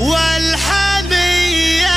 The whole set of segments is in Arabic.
والحمية.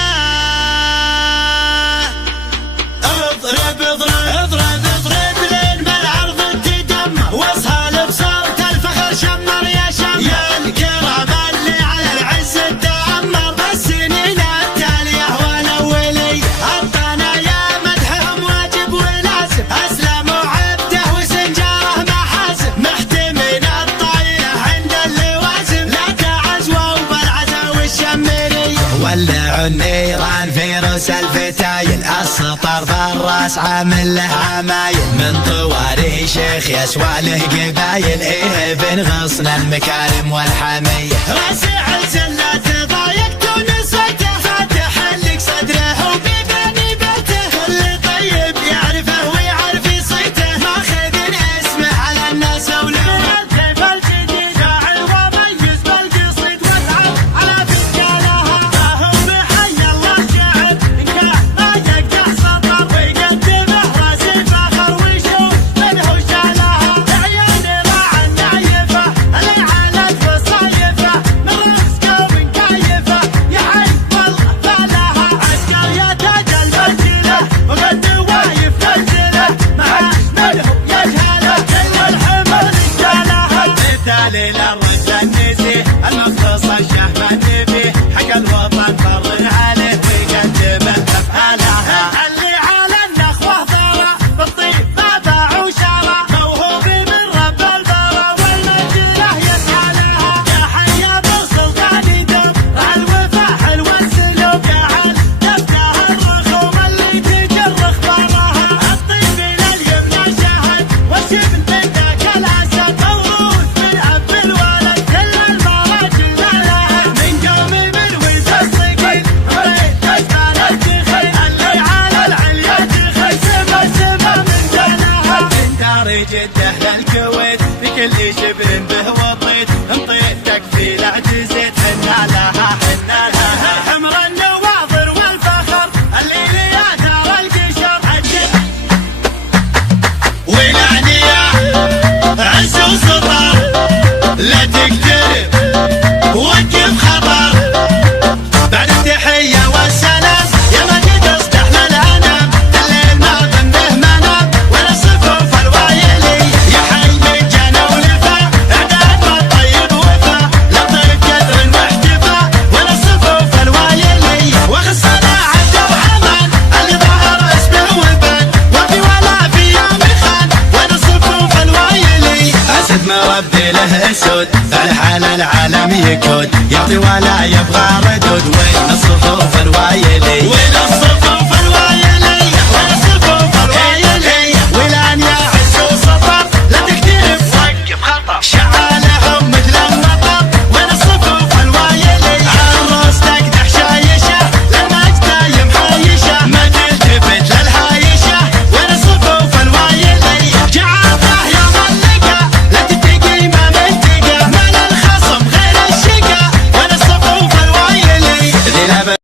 اضرب اضرب اضرب اضرب لين ما العرض تدمر، واصهى بصوت الفخر شمر يا شمر، يا الكرام اللي على العز تأمر بالسنين التالية والأولية. عطانا يا مدحهم واجب ولازم، أسلموا عبده وسنجاره محاسب، محتمين الطايلة عند اللوازم، لا تعزوا بالعزا والشمرية. ولعوا النيران في رؤوس الفتايل، السطر بالراس عامل له عمايل، من طواري شيخ يسوى له قبايل، ايه بنغصن المكارم والحمية. راسع الزلات ضايقت ونسيته، فاتح لك صدره وبيبني بيته، كل طيب يعرفه ويعرف يصيته، ماخذ اسمه على الناس ولوله. الكيف الجديد شاعر وميز بالقصيد، واتعب على فكالها، فهم بحي الله شعر، إن كان ما يقطع سطر، ويقدمه راسي فاخر ويشوف منه شالها. عيون مع النايفة اللي علت وصايفة، من رزقه ومكيفة يحي والله فالها. عسكرية تاج المنزلة وقد وايف تنزله، مع منه يجهله كل الحمل رجالها. مثال للرجل نسيه المختص الشهم النبيه، حق الوطن فرن عليه ويقدمه بأفعالها. اللي على النخوة ثرى بالطيب ما باع وشرى، موهوب من رب البرى والمنزله يسعى لها. يا حي بالسلطان يدوم مع الوفا حلو السلوك، يا عال دفنها الرخوم اللي تجر اخبارها. الطيب لليمنى شهد والشبل من ذاك الاسد، موروث من اب الولد كل المراجل لها. من قوم من وز الصقيل مريت اشبال الدخيل، اللي على العليا دخل سما سما من جناها. من دار جده للكويت بكل شبر به وطيت، انطيت تكفيل اعتزيت، حنا لها حنا لها. حمر النواظر والفخر اللي ليا دار القشر، والعنية عز وسطر لا تقترب وقف خطر. بعد التحية والسلام يا مجد اصلح للأنام، الليل ما ظنه منام ولا الصفوف الوايلي. يا حي من جنى ولفا اعداد والطيب وفا، لا طيب قدر واحتفا ولا الصفوف الوايلي. وخص عدى وحمان اللي ظهر اسمه وبان، وفي ولا في يوم خان ولا الصفوف الوايلي. اسد مربي له اسود فالح على العالم يكود، يعطي ولا يبغى ردود، وين الصفوف الوايلي.